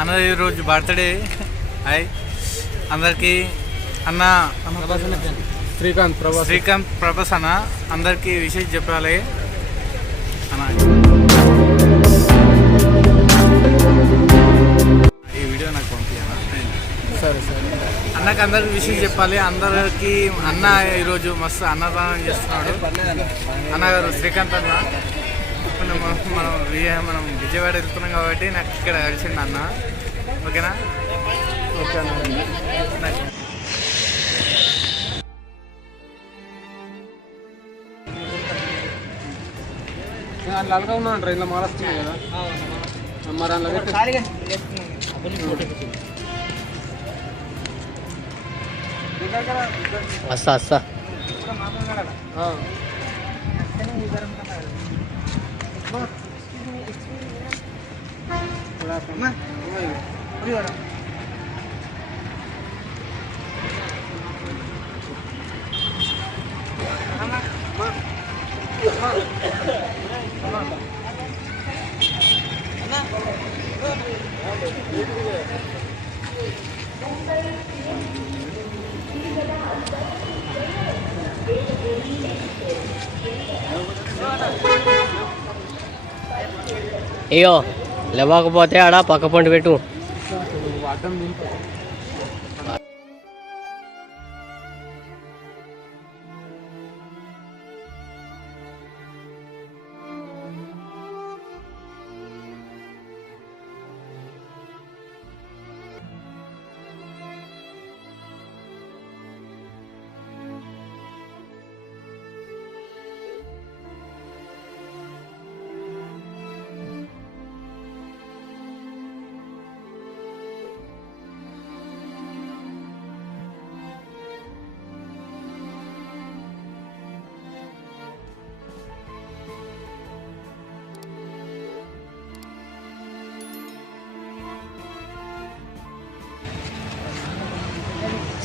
అన్న ఈరోజు birthday. Hi అందరికీ. అన్న శ్రీకాంత్ ప్రభాస్ అన్న అందరికీ విషయం చెప్పాలి అన్న. ఈ వీడియో నాకు పంపించనా? సరే అన్నకి అందరికి విషయం చెప్పాలి. అందరికి అన్న ఈరోజు మస్తు అన్నదానం చేస్తున్నాడు అన్నగారు శ్రీకాంత్ అన్న. మనం విజయవాడ వెళ్తున్నాం కాబట్టి నాకు ఇక్కడ కలిసిండు అన్న. ఓకేనా? ఓకే అన్న. అలాగే ఉన్నాను ట్రైన్లో మారుస్తుంది కదా మరి అలాగే వస్తా అయ్యో లేవకపోతే ఆడ పక్క పండు పెట్టు.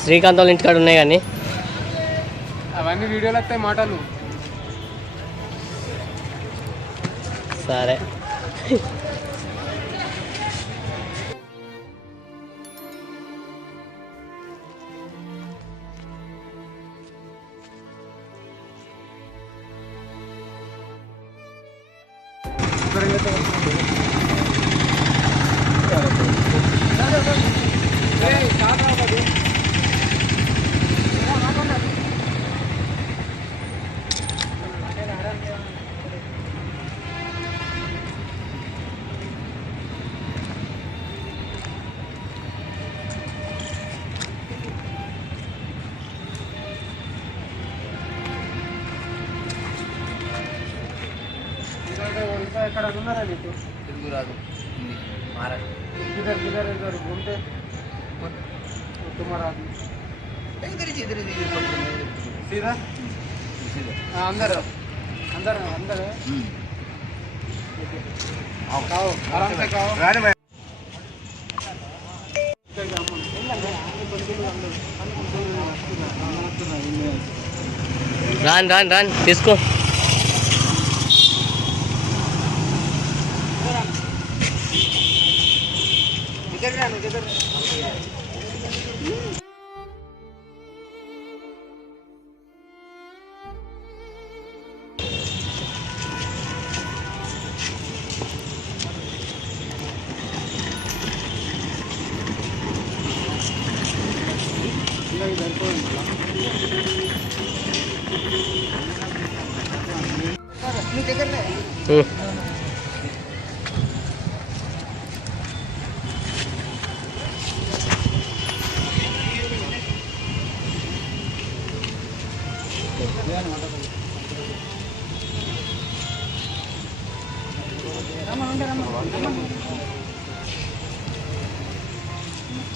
శ్రీకాంత్ వాళ్ళ ఇంటికాడ ఉన్నాయి కానీ అవన్నీ వీడియోలు వస్తాయి మాటలు. సరే ఎక్కడ ఉన్నారా మీకు? తెలుగు రాదు, అందరు రాన్ తీసుకో.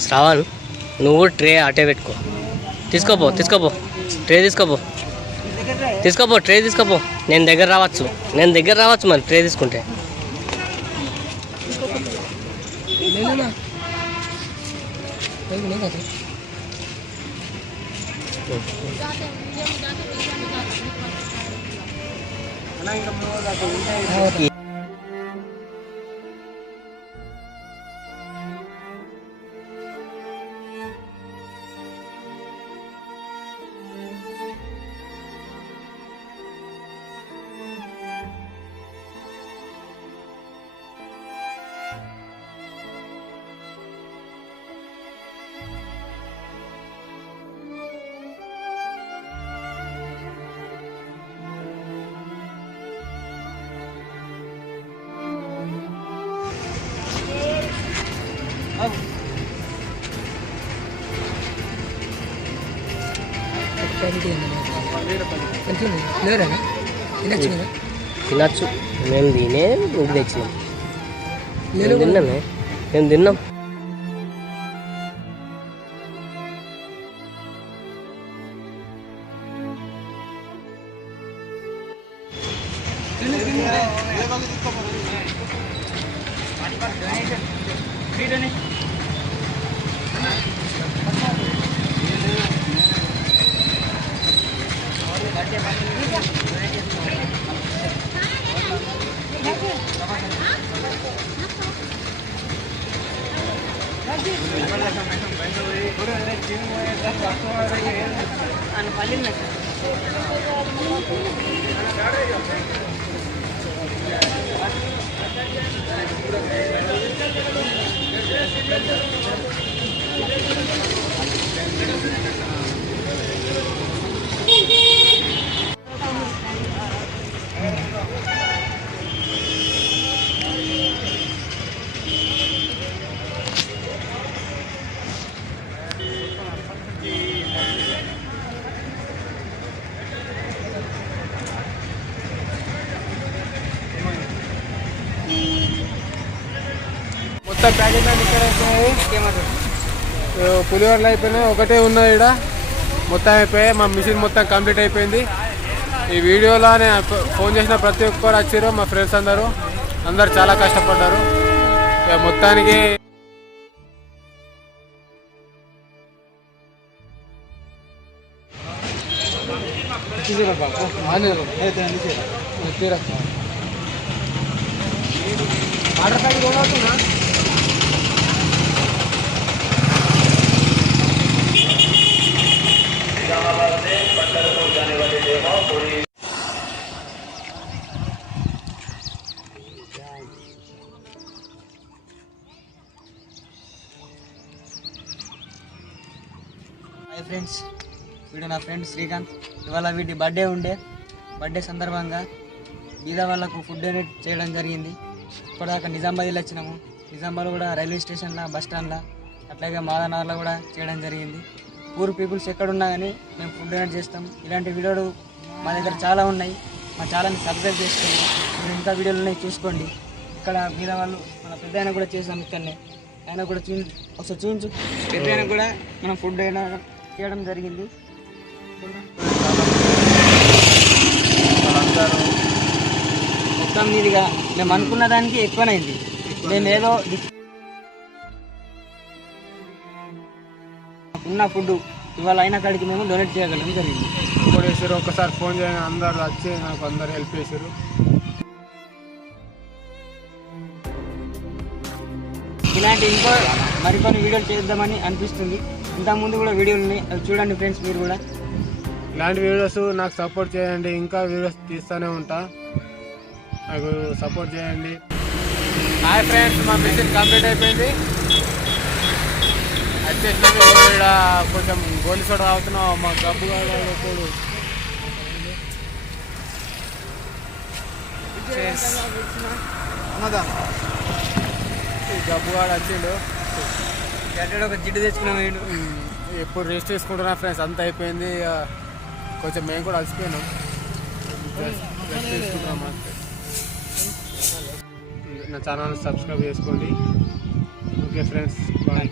శ్రావణ్ నువ్వు ట్రే అటే పెట్టుకో. తీసుకోపో ట్రే తీసుకోపో. నేను దగ్గర రావచ్చు మరి ట్రే తీసుకుంటే. తినచ్చు. మేము తినే ఇంటికి తెచ్చినాం. మేము తిన్నామే, మేము తిన్నాం. మొత్తం ప్యాకెట్ అన్ని ఇక్కడ అయిపోయాయి. పులిహోరలు అయిపోయినాయి, ఒకటే ఉన్నాయి ఇక్కడ. మొత్తం అయిపోయాయి, మా మిషన్ మొత్తం కంప్లీట్ అయిపోయింది. ఈ వీడియోలో నేను ఫోన్ చేసిన ప్రతి ఒక్కరు వచ్చారు, మా ఫ్రెండ్స్ అందరు చాలా కష్టపడ్డారు. మొత్తానికి ఆర్డర్ ప్యాకెట్ అవుతున్నా. హాయ్ ఫ్రెండ్స్, వీడు నా ఫ్రెండ్ శ్రీకాంత్. ఇవాళ వీడి బర్త్డే ఉండే. బర్త్డే సందర్భంగా బీద వాళ్ళకు ఫుడ్ డొనేట్ చేయడం జరిగింది. ఇప్పటిదాకా నిజామాబాద్లో వచ్చినాము. నిజామాబాద్ కూడా రైల్వే స్టేషన్లో, బస్ స్టాండ్లో, అట్లాగే మాదనగర్లో కూడా చేయడం జరిగింది. పూర్ పీపుల్స్ ఎక్కడున్నా కానీ మేము ఫుడ్ డొనేట్ చేస్తాం. ఇలాంటి వీడియోలు మా దగ్గర చాలా ఉన్నాయి. మా ఛానల్ని సబ్స్క్రైబ్ చేసుకోండి. మీరు ఇంకా వీడియోలు ఉన్నాయి చూసుకోండి. ఇక్కడ బీద వాళ్ళు మన పెద్ద ఆయన కూడా చేసాం. ఇక్కడనే ఆయన కూడా ఒకసారి చూపించు. పెద్ద ఆయన కూడా మనం ఫుడ్ అయినా చేయడం జరిగింది. మొత్తం మీదిగా మేము అనుకున్న దానికి ఎక్కువనైంది. మేము ఏదో ఉన్న ఫుడ్ ఇవాళ అయిన కాడికి మేము డొనేట్ చేయగలం జరిగింది. ఇప్పుడు వేసారు, ఒకసారి ఫోన్ చేయని అందరు వచ్చి నాకు అందరు హెల్ప్ చేశారు. ఇలాంటి ఇంకో మరికొన్ని వీడియోలు చేద్దామని అనిపిస్తుంది. ఇంతకుముందు కూడా వీడియోలు ఉన్నాయి, అవి చూడండి ఫ్రెండ్స్. మీరు కూడా ఇలాంటి వీడియోస్ నాకు సపోర్ట్ చేయండి. ఇంకా వీడియోస్ తీస్తూనే ఉంటా, నాకు సపోర్ట్ చేయండి. హాయ్ ఫ్రెండ్స్, మా మిషన్ కంప్లీట్ అయిపోయింది. వచ్చేసినది ఇక్కడ కొంచెం గోలి సోడా తాగుతున్నాం. మా గబ్బుగా గబ్బుగాడు వచ్చిండు. గడ్డ ఒక జిడ్డు తెచ్చుకున్నాం. ఎప్పుడు రెస్ట్ చేసుకుంటున్నా ఫ్రెండ్స్, అంతా అయిపోయింది. కొంచెం మేము కూడా అలసిపోయినాం, రెస్ట్ చేసుకుంటున్నాం అంతే. నా ఛానల్ సబ్స్క్రైబ్ చేసుకోండి. Okay friends, bye.